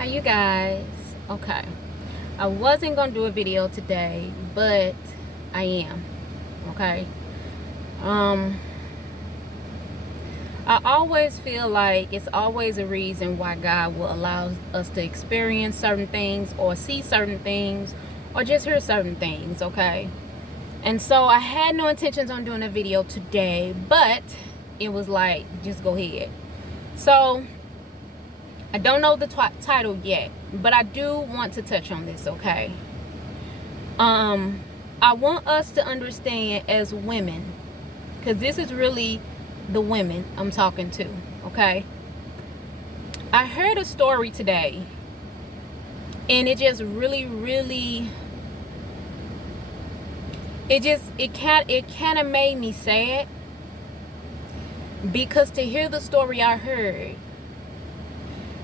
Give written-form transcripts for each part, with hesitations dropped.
How you guys? Okay, I wasn't gonna do a video today, but I am. Okay. um I always feel like it's always a reason why God will allow us to experience certain things or see certain things or just hear certain things. Okay, and so I had no intentions on doing a video today, but it was like, just go ahead. So I don't know the title yet, but I do want to touch on this. Okay. I want us to understand as women, because this is really the women I'm talking to. Okay. I heard a story today, and it just really it kind of made me sad, because to hear the story I heard,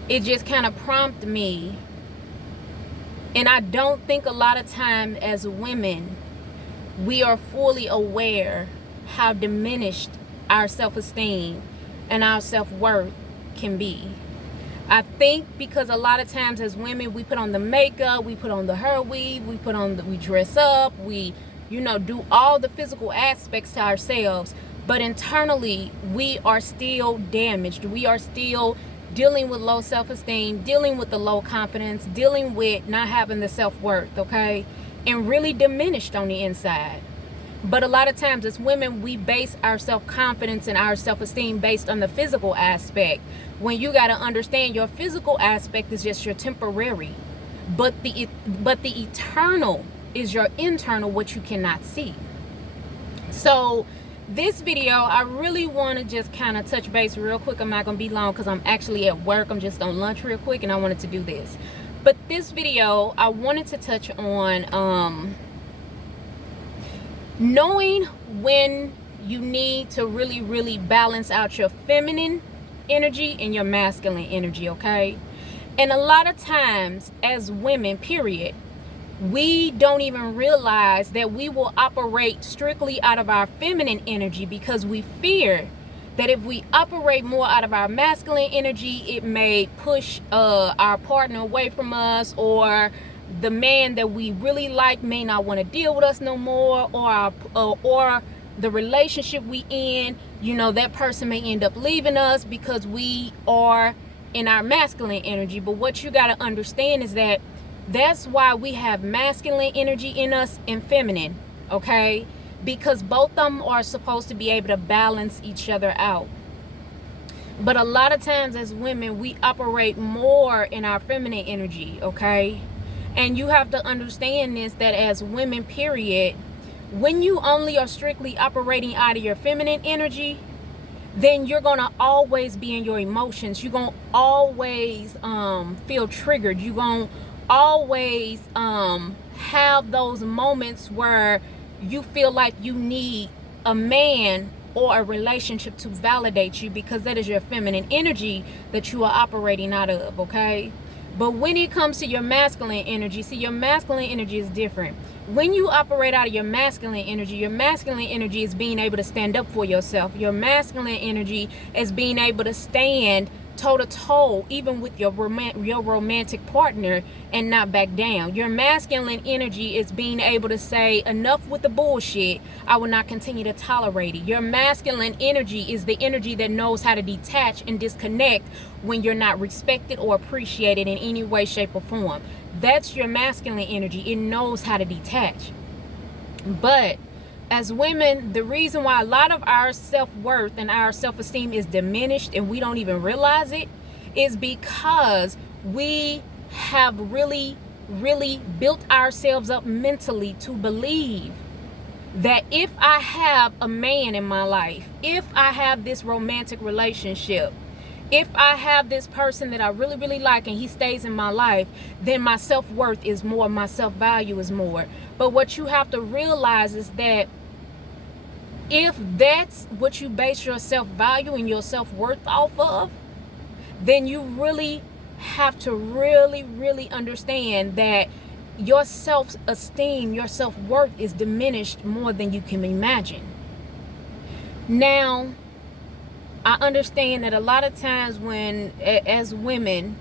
it just kind of prompted me. And I don't think a lot of time as women we are fully aware how diminished our self-esteem and our self-worth can be. I think because a lot of times as women we put on the makeup, we put on the hair weave, we dress up, we do all the physical aspects to ourselves, but internally we are still damaged. We are still dealing with low self-esteem, dealing with the low confidence, dealing with not having the self-worth, okay, and really diminished on the inside. But a lot of times as women we base our self-confidence and our self-esteem based on the physical aspect, when you got to understand your physical aspect is just your temporary, but the eternal is your internal, what you cannot see. So this video, I really want to just kind of touch base real quick. I'm not going to be long because I'm actually at work. I'm just on lunch real quick and I wanted to do this. But this video, I wanted to touch on knowing when you need to really balance out your feminine energy and your masculine energy, okay? And a lot of times as women, period, we don't even realize that we will operate strictly out of our feminine energy because we fear that if we operate more out of our masculine energy, it may push our partner away from us, or the man that we really like may not want to deal with us no more, or the relationship we in, that person may end up leaving us because we are in our masculine energy. But what you got to understand is that that's why we have masculine energy in us and feminine, okay? Because both of them are supposed to be able to balance each other out. But a lot of times as women, we operate more in our feminine energy, okay? And you have to understand this, that as women, period, when you only are strictly operating out of your feminine energy, then you're going to always be in your emotions. You're going to always feel triggered. You're going to always have those moments where you feel like you need a man or a relationship to validate you, because that is your feminine energy that you are operating out of, okay? But when it comes to your masculine energy, see, your masculine energy is different. When you operate out of your masculine energy is being able to stand up for yourself. Your masculine energy is being able to stand toe-to-toe even with your romantic partner and not back down. Your masculine energy is being able to say, enough with the bullshit, I will not continue to tolerate it. Your masculine energy is the energy that knows how to detach and disconnect when you're not respected or appreciated in any way, shape, or form. That's your masculine energy. It knows how to detach. But as women, the reason why a lot of our self-worth and our self-esteem is diminished and we don't even realize it is because we have really built ourselves up mentally to believe that if I have a man in my life, if I have this romantic relationship, if I have this person that I really like and he stays in my life, then my self-worth is more, my self-value is more. But what you have to realize is that if that's what you base your self-value and your self-worth off of, then you really have to really understand that your self-esteem, your self-worth is diminished more than you can imagine. Now, I understand that a lot of times when, as women,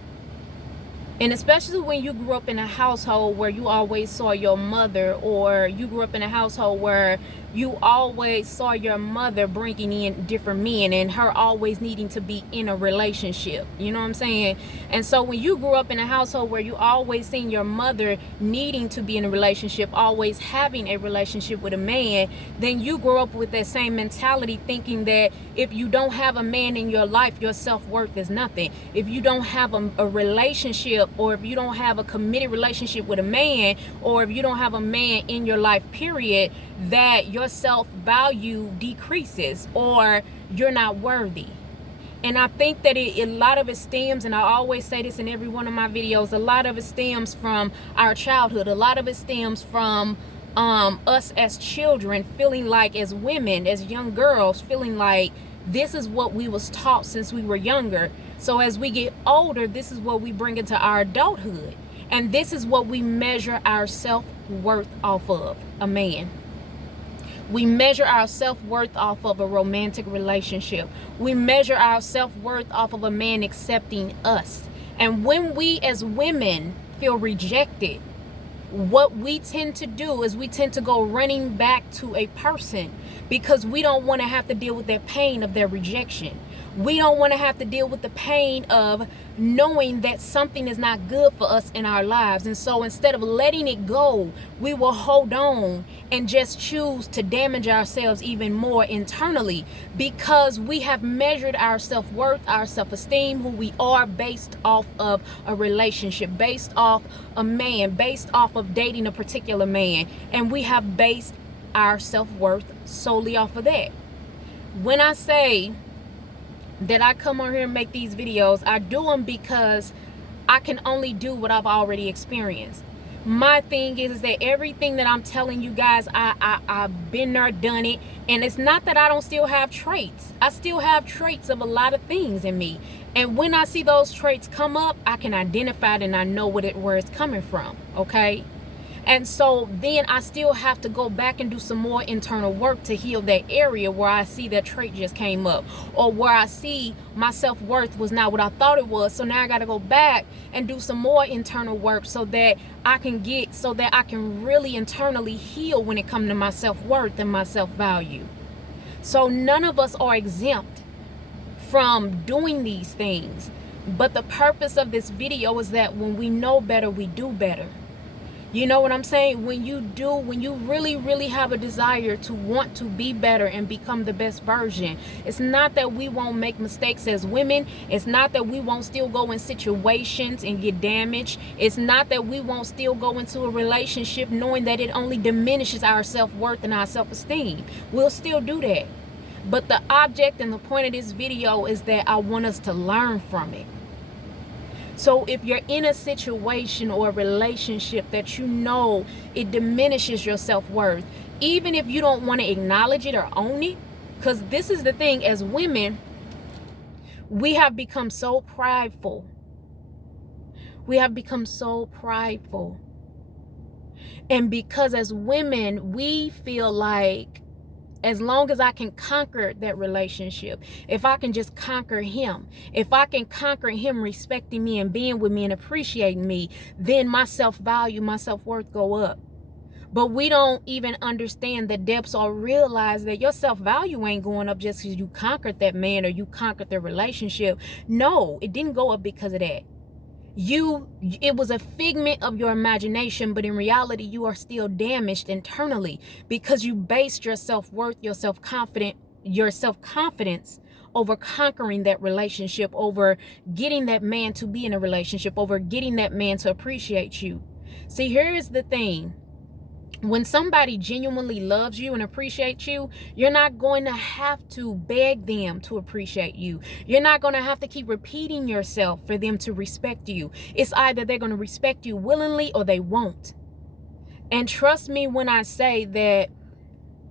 And especially when you grew up in a household where you always saw your mother, or you grew up in a household where you always saw your mother bringing in different men and her always needing to be in a relationship. You know what I'm saying? And so when you grew up in a household where you always seen your mother needing to be in a relationship, always having a relationship with a man, then you grow up with that same mentality, thinking that if you don't have a man in your life, your self-worth is nothing. If you don't have a relationship, or if you don't have a committed relationship with a man, or if you don't have a man in your life, period, that your self-value decreases, or you're not worthy. And I think that a lot of it stems, and I always say this in every one of my videos, a lot of it stems from our childhood. A lot of it stems from us as children feeling like, as women, as young girls, feeling like this is what we was taught since we were younger. So as we get older, this is what we bring into our adulthood. And this is what we measure our self-worth off of, a man. We measure our self-worth off of a romantic relationship. We measure our self-worth off of a man accepting us. And when we as women feel rejected, what we tend to do is we tend to go running back to a person, because we don't want to have to deal with that pain of their rejection. We don't want to have to deal with the pain of knowing that something is not good for us in our lives. And so instead of letting it go, we will hold on and just choose to damage ourselves even more internally, because we have measured our self-worth, our self-esteem, who we are, based off of a relationship, based off a man, based off of dating a particular man. And we have based our self-worth solely off of that. When I say that I come on here and make these videos, I do them because I can only do what I've already experienced. My thing is that everything that I'm telling you guys, I've been there, done it. And it's not that I don't still have traits. I still have traits of a lot of things in me. And when I see those traits come up, I can identify it and I know where it's coming from, okay? And so then I still have to go back and do some more internal work to heal that area where I see that trait just came up, or where I see my self-worth was not what I thought it was. So now I got to go back and do some more internal work so that I can really internally heal when it comes to my self-worth and my self-value. So none of us are exempt from doing these things. But the purpose of this video is that when we know better, we do better. You know what I'm saying? When you really, really have a desire to want to be better and become the best version, it's not that we won't make mistakes as women. It's not that we won't still go in situations and get damaged. It's not that we won't still go into a relationship knowing that it only diminishes our self-worth and our self-esteem. We'll still do that. But the object and the point of this video is that I want us to learn from it. So if you're in a situation or a relationship that you know it diminishes your self-worth, even if you don't want to acknowledge it or own it, because this is the thing, as women, we have become so prideful. We have become so prideful. And because as women, we feel like, as long as I can conquer that relationship, if I can just conquer him, if I can conquer him respecting me and being with me and appreciating me, then my self-value, my self-worth go up. But we don't even understand the depths or realize that your self-value ain't going up just because you conquered that man or you conquered the relationship. No, it didn't go up because of that. It was a figment of your imagination, but in reality, you are still damaged internally because you based your self-worth, your self-confidence over conquering that relationship, over getting that man to be in a relationship, over getting that man to appreciate you. See, here is the thing. When somebody genuinely loves you and appreciates you, you're not going to have to beg them to appreciate you. You're not going to have to keep repeating yourself for them to respect you. It's either they're going to respect you willingly or they won't. And trust me when I say that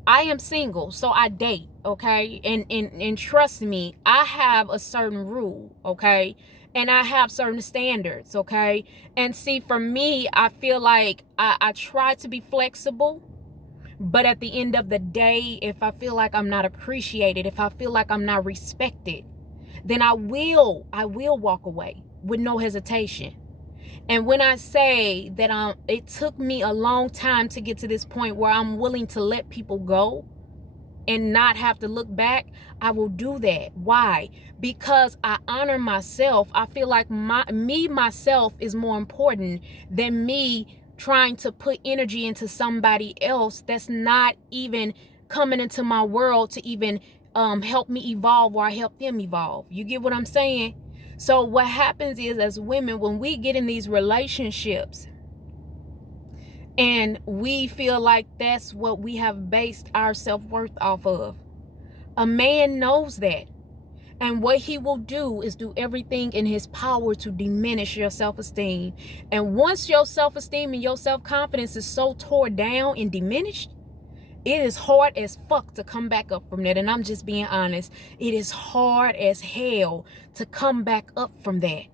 I am single, so I date, okay? And trust me, I have a certain rule, okay? And I have certain standards, okay? And see, for me, I feel like I try to be flexible, but at the end of the day, if I feel like I'm not appreciated, if I feel like I'm not respected, then I will walk away with no hesitation. And when I say that it took me a long time to get to this point where I'm willing to let people go and not have to look back, I will do that. Why? Because I honor myself. I feel like myself is more important than me trying to put energy into somebody else that's not even coming into my world to even help me evolve, or I help them evolve. You get what I'm saying? So what happens is, as women, when we get in these relationships and we feel like that's what we have based our self-worth off of, a man knows that. And what he will do is do everything in his power to diminish your self-esteem. And once your self-esteem and your self-confidence is so torn down and diminished, it is hard as fuck to come back up from that. And I'm just being honest. It is hard as hell to come back up from that.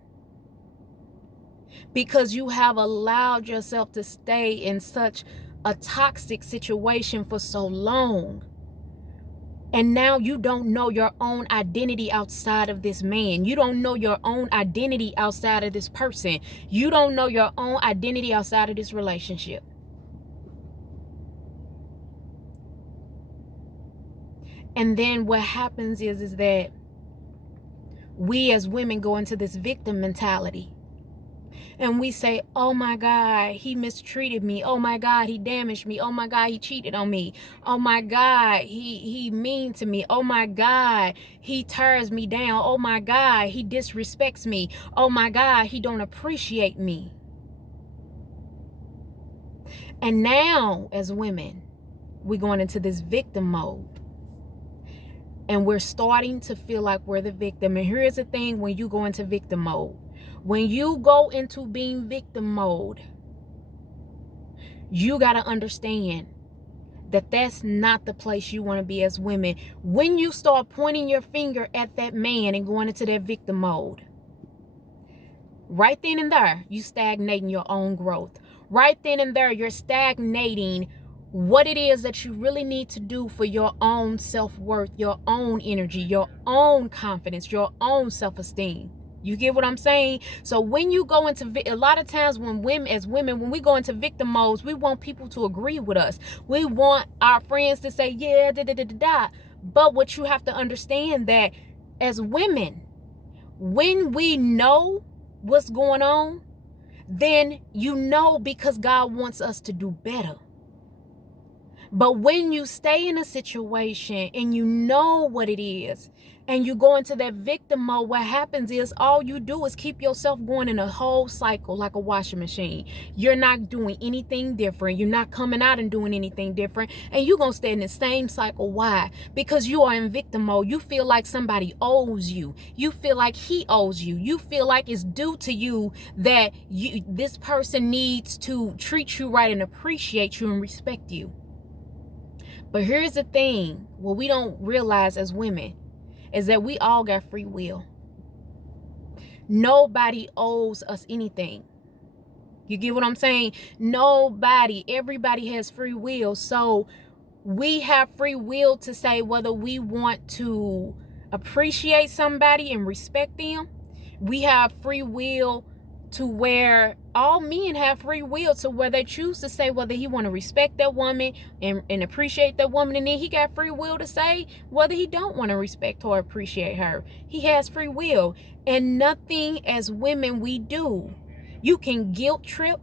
Because you have allowed yourself to stay in such a toxic situation for so long. And now you don't know your own identity outside of this man. You don't know your own identity outside of this person. You don't know your own identity outside of this relationship. And then what happens is that we as women go into this victim mentality. And we say, oh my God, he mistreated me. Oh my God, he damaged me. Oh my God, he cheated on me. Oh my God, he mean to me. Oh my God, he tears me down. Oh my God, he disrespects me. Oh my God, he don't appreciate me. And now, as women, we're going into this victim mode. And we're starting to feel like we're the victim. And here's the thing, when you go into victim mode. When you go into being victim mode, you got to understand that that's not the place you want to be as women. When you start pointing your finger at that man and going into that victim mode, right then and there, you stagnating your own growth. Right then and there, you're stagnating what it is that you really need to do for your own self-worth, your own energy, your own confidence, your own self-esteem. You get what I'm saying? So when you go into, a lot of times when women, when we go into victim modes, we want people to agree with us. We want our friends to say, yeah, da, da, da, da, da. But what you have to understand, that as women, when we know what's going on, then you know, because God wants us to do better. But when you stay in a situation and you know what it is, and you go into that victim mode, what happens is all you do is keep yourself going in a whole cycle like a washing machine. You're not doing anything different. You're not coming out and doing anything different. And you're going to stay in the same cycle. Why? Because you are in victim mode. You feel like somebody owes you. You feel like he owes you. You feel like it's due to you that this person needs to treat you right and appreciate you and respect you. But here's the thing, what we don't realize as women is that we all got free will. Nobody owes us anything. You get what I'm saying? Nobody, everybody has free will. So we have free will to say whether we want to appreciate somebody and respect them. We have free will to where all men have free will to where they choose to say whether he want to respect that woman and appreciate that woman. And then he got free will to say whether he don't want to respect or appreciate her. He has free will. And nothing as women we do. You can guilt trip.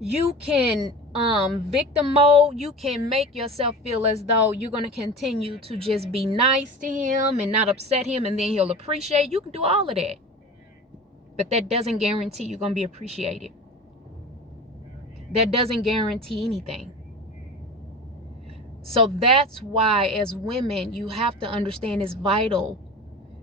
You can victim mode. You can make yourself feel as though you're going to continue to just be nice to him and not upset him, and then he'll appreciate. You can do all of that. But that doesn't guarantee you're going to be appreciated. That doesn't guarantee anything. So that's why as women, you have to understand it's vital.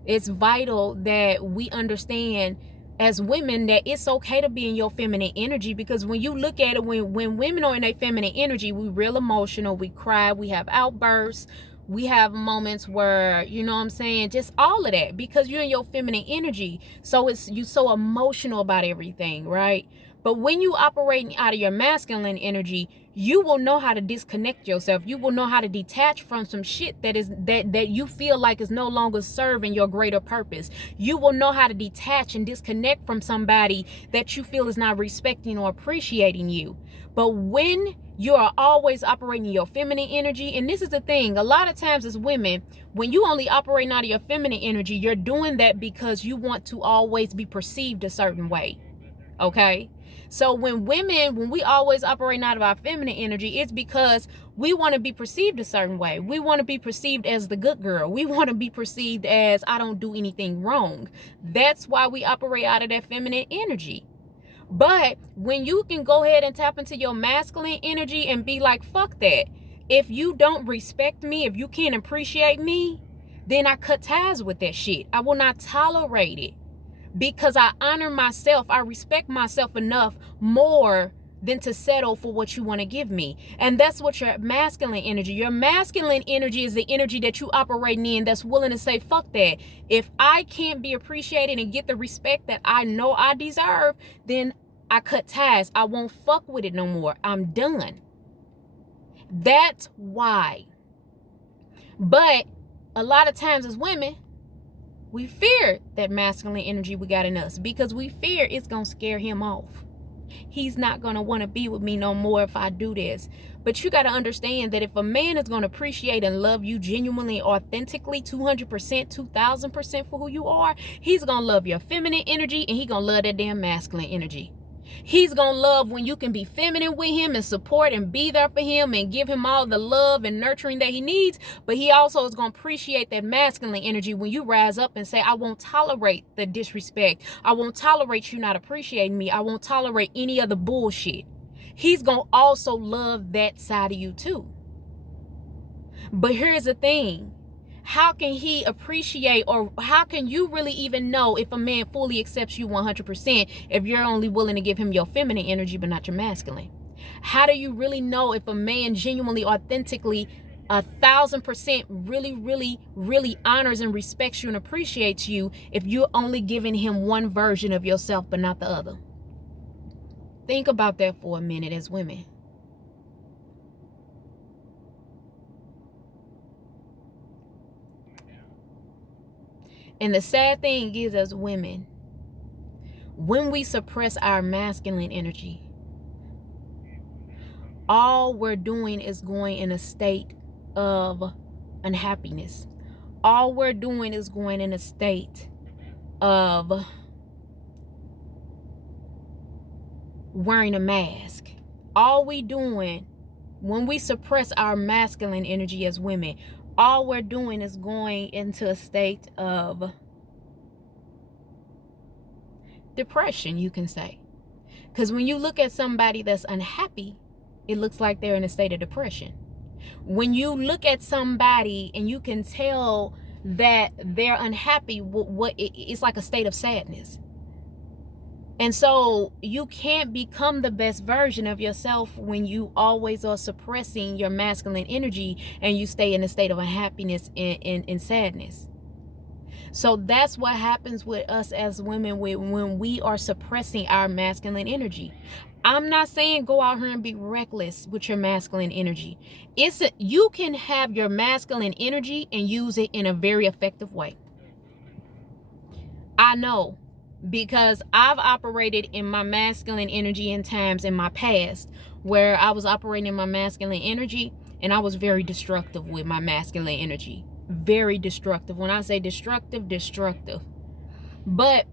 It's vital that we understand as women that it's okay to be in your feminine energy. Because when you look at it, when women are in their feminine energy, we real emotional, we cry, we have outbursts. We have moments where, you know what I'm saying, just all of that, because you're in your feminine energy. So you so emotional about everything, right? But when you operating out of your masculine energy, you will know how to disconnect yourself. You will know how to detach from some shit that you feel like is no longer serving your greater purpose. You will know how to detach and disconnect from somebody that you feel is not respecting or appreciating you. But when you are always operating your feminine energy, and this is the thing, a lot of times as women, when you only operating out of your feminine energy, you're doing that because you want to always be perceived a certain way. Okay? So when we always operate out of our feminine energy, it's because we want to be perceived a certain way. We want to be perceived as the good girl. We want to be perceived as I don't do anything wrong. That's why we operate out of that feminine energy. But when you can go ahead and tap into your masculine energy and be like, fuck that. If you don't respect me, if you can't appreciate me, then I cut ties with that shit. I will not tolerate it. Because I honor myself, I respect myself enough more than to settle for what you want to give me. And that's what your masculine energy is, the energy that you operating in that's willing to say, fuck that. If I can't be appreciated and get the respect that I know I deserve, then I cut ties. I won't fuck with it no more. I'm done. That's why. But a lot of times as women, we fear that masculine energy we got in us because we fear it's going to scare him off. He's not going to want to be with me no more if I do this. But you got to understand that if a man is going to appreciate and love you genuinely, authentically, 200%, 2000% for who you are, he's going to love your feminine energy and he's going to love that damn masculine energy. He's going to love when you can be feminine with him and support and be there for him and give him all the love and nurturing that he needs. But he also is going to appreciate that masculine energy when you rise up and say, I won't tolerate the disrespect. I won't tolerate you not appreciating me. I won't tolerate any other bullshit. He's going to also love that side of you too. But here's the thing. How can he appreciate, or how can you really even know if a man fully accepts you 100% if you're only willing to give him your feminine energy but not your masculine? How do you really know if a man genuinely, authentically, 1000% really honors and respects you and appreciates you if you're only giving him one version of yourself but not the other? Think about that for a minute as women. And the sad thing is, as women, when we suppress our masculine energy, all we're doing is going in a state of unhappiness. All we're doing is going in a state of wearing a mask. All we doing when we suppress our masculine energy as women, all we're doing is going into a state of depression, you can say. Because when you look at somebody that's unhappy, it looks like they're in a state of depression. When you look at somebody and you can tell that they're unhappy, it's like a state of sadness. And so you can't become the best version of yourself when you always are suppressing your masculine energy and you stay in a state of unhappiness and sadness. So that's what happens with us as women when we are suppressing our masculine energy. I'm not saying go out here and be reckless with your masculine energy. You can have your masculine energy and use it in a very effective way. I know, because I've operated in my masculine energy in times in my past where I was operating in my masculine energy and I was very destructive with my masculine energy. Very destructive. When I say destructive. But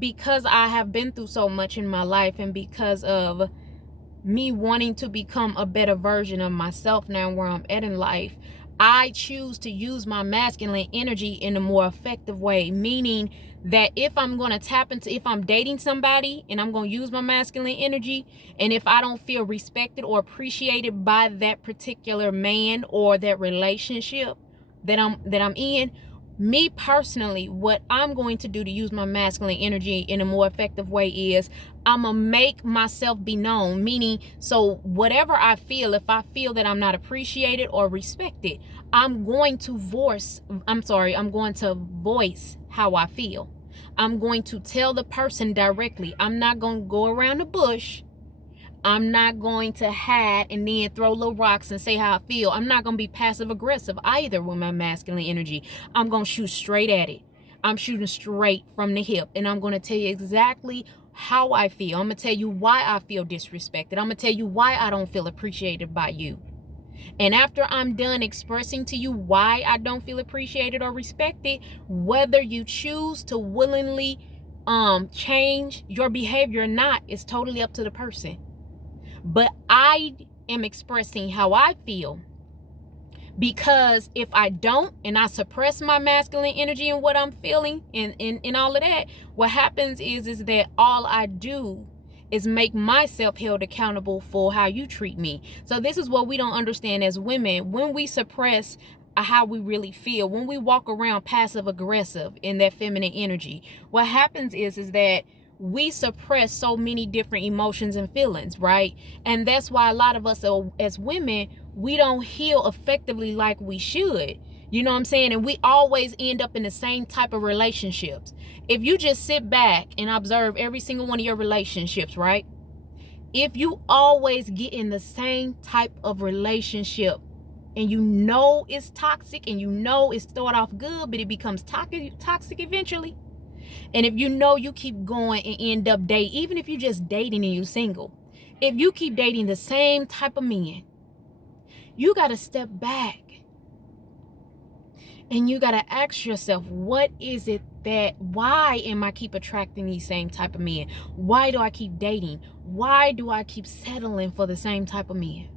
because I have been through so much in my life and because of me wanting to become a better version of myself now where I'm at in life, I choose to use my masculine energy in a more effective way, meaning that if I'm dating somebody and I'm going to use my masculine energy, and if I don't feel respected or appreciated by that particular man or that relationship that I'm in, me personally, what I'm going to do to use my masculine energy in a more effective way is I'm going to make myself be known. Meaning, so whatever I feel, if I feel that I'm not appreciated or respected, I'm going to voice how I feel. I'm going to tell the person directly. I'm not going to go around the bush. I'm not going to hide and then throw little rocks and say how I feel. I'm not going to be passive aggressive either with my masculine energy. I'm going to shoot straight at it. I'm shooting straight from the hip, and I'm going to tell you exactly how I feel. I'm going to tell you why I feel disrespected. I'm going to tell you why I don't feel appreciated by you. And after I'm done expressing to you why I don't feel appreciated or respected, whether you choose to willingly change your behavior or not is totally up to the person. But I am expressing how I feel, because if I don't and I suppress my masculine energy and what I'm feeling and all of that, what happens is that all I do is make myself held accountable for how you treat me. So this is what we don't understand as women. When we suppress how we really feel, when we walk around passive aggressive in that feminine energy, what happens is that we suppress so many different emotions and feelings, right? And that's why a lot of us as women, we don't heal effectively like we should. You know what I'm saying? And we always end up in the same type of relationships. If you just sit back and observe every single one of your relationships, right? If you always get in the same type of relationship and you know it's toxic and you know it started off good, but it becomes toxic eventually. And if you know you keep going and end up dating, even if you're just dating and you're single, if you keep dating the same type of men, you got to step back and you got to ask yourself, what is it why am I keep attracting these same type of men? Why do I keep dating? Why do I keep settling for the same type of men?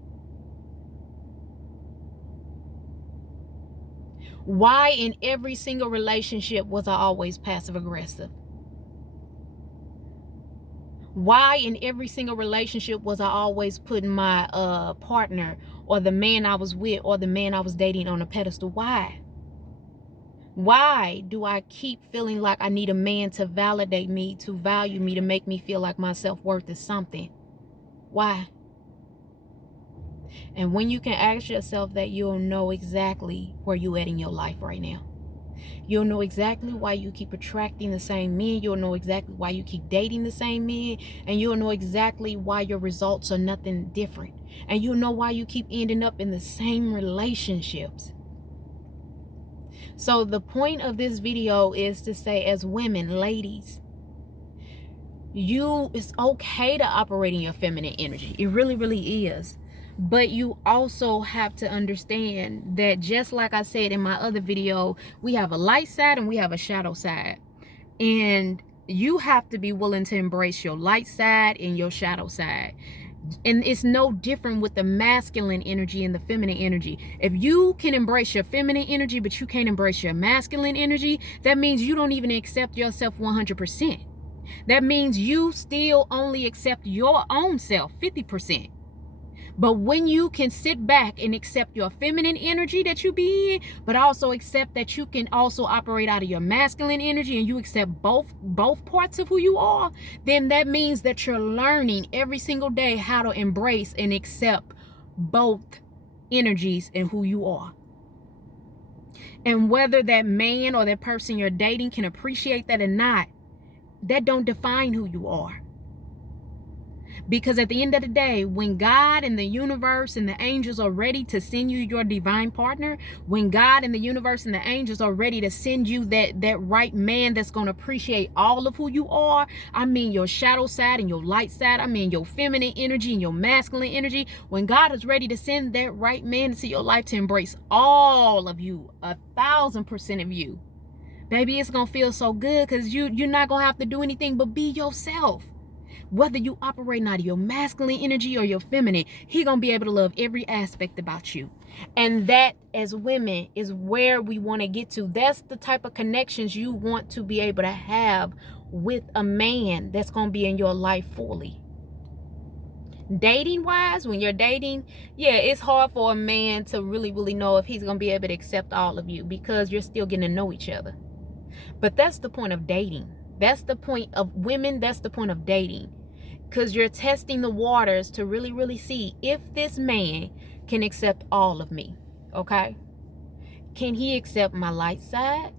Why in every single relationship was I always passive aggressive? Why in every single relationship was I always putting my partner or the man I was with or the man I was dating on a pedestal? Why? Why do I keep feeling like I need a man to validate me, to value me, to make me feel like my self-worth is something? Why? And when you can ask yourself that, you'll know exactly where you're at in your life right now. You'll know exactly why you keep attracting the same men. You'll know exactly why you keep dating the same men. And you'll know exactly why your results are nothing different. And you'll know why you keep ending up in the same relationships. So the point of this video is to say, as women, ladies, it's okay to operate in your feminine energy. It really, really is. But you also have to understand that, just like I said in my other video, we have a light side and we have a shadow side. And you have to be willing to embrace your light side and your shadow side. And it's no different with the masculine energy and the feminine energy. If you can embrace your feminine energy, but you can't embrace your masculine energy, that means you don't even accept yourself 100%. That means you still only accept your own self 50%. But when you can sit back and accept your feminine energy that you be in, but also accept that you can also operate out of your masculine energy, and you accept both parts of who you are, then that means that you're learning every single day how to embrace and accept both energies and who you are. And whether that man or that person you're dating can appreciate that or not, that don't define who you are. Because at the end of the day, when God and the universe and the angels are ready to send you your divine partner, when God and the universe and the angels are ready to send you that right man that's going to appreciate all of who you are, I mean your shadow side and your light side, I mean your feminine energy and your masculine energy, when God is ready to send that right man into your life to embrace all of you, 1,000% of you, baby, it's going to feel so good, because you're not going to have to do anything but be yourself. Whether you operate out of your masculine energy or your feminine, he gonna be able to love every aspect about you. And that, as women, is where we want to get to. That's the type of connections you want to be able to have with a man that's gonna be in your life fully. Dating wise, when you're dating, yeah, it's hard for a man to really, really know if he's gonna be able to accept all of you, because you're still getting to know each other. But that's the point of dating. That's the point of women. That's the point of dating. Because you're testing the waters to really, really see if this man can accept all of me. Okay? Can he accept my light side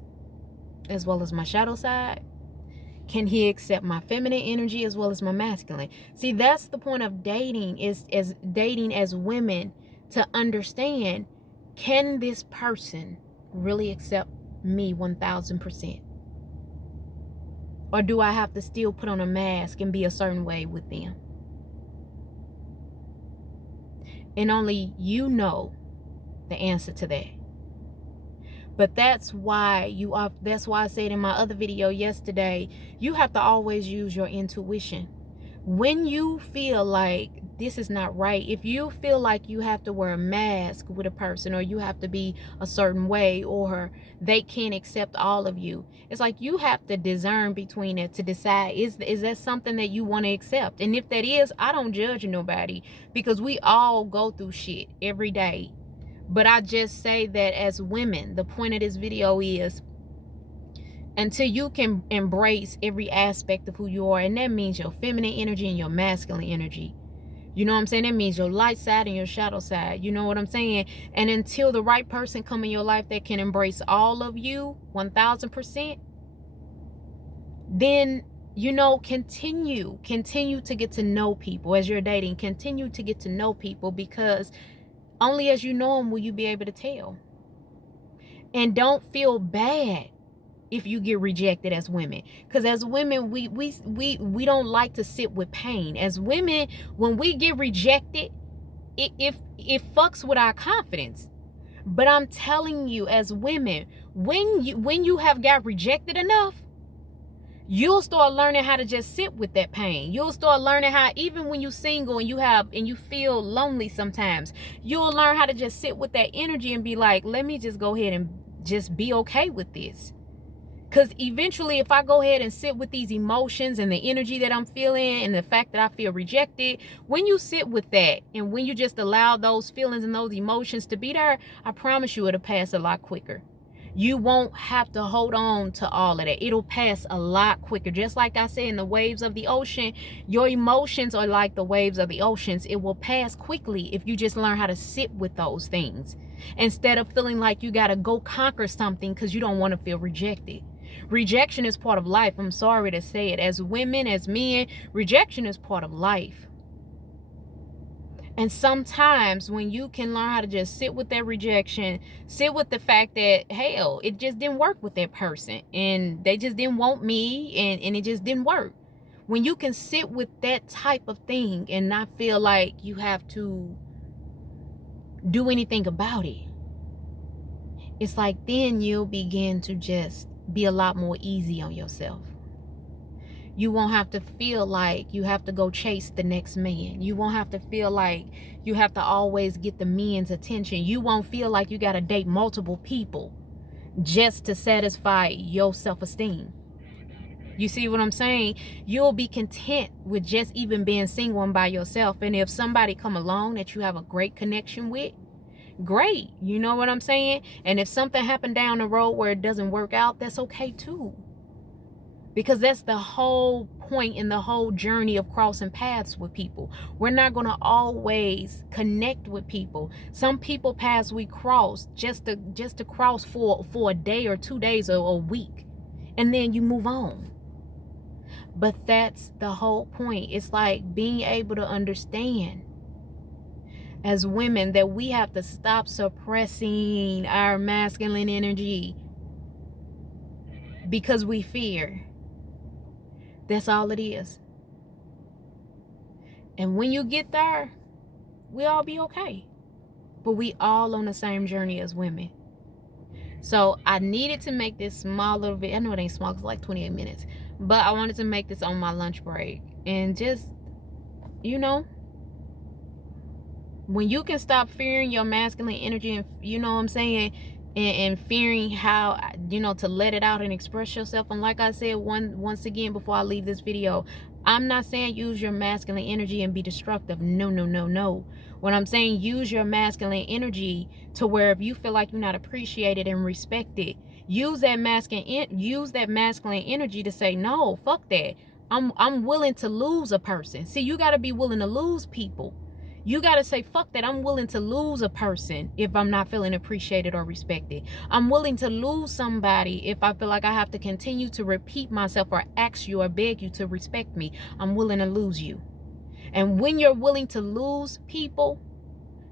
as well as my shadow side? Can he accept my feminine energy as well as my masculine? See, that's the point of dating, is dating as women, to understand, can this person really accept me 1000%? Or do I have to still put on a mask and be a certain way with them? And only you know the answer to that. But that's why I said in my other video yesterday, you have to always use your intuition. When you feel like this is not right, if you feel like you have to wear a mask with a person, or you have to be a certain way, or they can't accept all of you, it's like you have to discern between it to decide, is that something that you want to accept? And if that is, I don't judge nobody, because we all go through shit every day. But I just say that as women, the point of this video is, until you can embrace every aspect of who you are, and that means your feminine energy and your masculine energy. You know what I'm saying? That means your light side and your shadow side. You know what I'm saying? And until the right person come in your life that can embrace all of you 1000%, then, you know, continue to get to know people as you're dating. Continue to get to know people, because only as you know them will you be able to tell. And don't feel bad if you get rejected as women, because as women, we don't like to sit with pain. As women, when we get rejected, it fucks with our confidence. But I'm telling you, as women, when you have got rejected enough, you'll start learning how to just sit with that pain. You'll start learning how, even when you're single and you feel lonely sometimes, you'll learn how to just sit with that energy and be like, let me just go ahead and just be okay with this. Because eventually, if I go ahead and sit with these emotions and the energy that I'm feeling and the fact that I feel rejected, when you sit with that and when you just allow those feelings and those emotions to be there, I promise you it'll pass a lot quicker. You won't have to hold on to all of that. It'll pass a lot quicker. Just like I said, in the waves of the ocean, your emotions are like the waves of the oceans. It will pass quickly if you just learn how to sit with those things, instead of feeling like you got to go conquer something because you don't want to feel rejected. Rejection is part of life. I'm sorry to say it. As women, as men, rejection is part of life. And sometimes when you can learn how to just sit with that rejection, sit with the fact that, hell, it just didn't work with that person and they just didn't want me, and it just didn't work. When you can sit with that type of thing and not feel like you have to do anything about it, it's like then you'll begin to just be a lot more easy on yourself. You won't have to feel like you have to go chase the next man. You won't have to feel like you have to always get the men's attention. You won't feel like you got to date multiple people just to satisfy your self-esteem. You see what I'm saying? You'll be content with just even being single and by yourself. And if somebody come along that you have a great connection with, great. You know what I'm saying? And if something happened down the road where it doesn't work out, that's okay too. Because that's the whole point in the whole journey of crossing paths with people. We're not going to always connect with people. Some people paths we cross just to cross for a day or 2 days or a week, and then you move on. But that's the whole point. It's like being able to understand as women that we have to stop suppressing our masculine energy because we fear. That's all it is. And when you get there, we'll all be okay. But we all on the same journey as women. So I needed to make this small little video. I know it ain't small, it's like 28 minutes. But I wanted to make this on my lunch break. And just, you know, when you can stop fearing your masculine energy, and you know what I'm saying, and fearing how, you know, to let it out and express yourself. And like I said, once again before I leave this video, I'm not saying use your masculine energy and be destructive. No. What I'm saying, use your masculine energy to where if you feel like you're not appreciated and respected, use that masculine energy to say, no, fuck that. I'm willing to lose a person. See, you got to be willing to lose people. You got to say, fuck that. I'm willing to lose a person if I'm not feeling appreciated or respected. I'm willing to lose somebody if I feel like I have to continue to repeat myself or ask you or beg you to respect me. I'm willing to lose you. And when you're willing to lose people,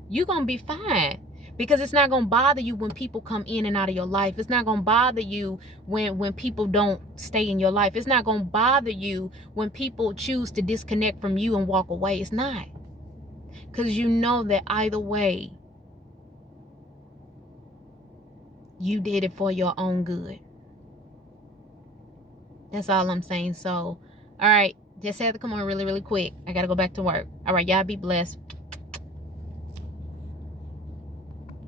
you're going to be fine. Because it's not going to bother you when people come in and out of your life. It's not going to bother you when people don't stay in your life. It's not going to bother you when people choose to disconnect from you and walk away. It's not. Because you know that either way, you did it for your own good. That's all I'm saying. So, all right. Just had to come on really, really quick. I got to go back to work. All right. Y'all be blessed.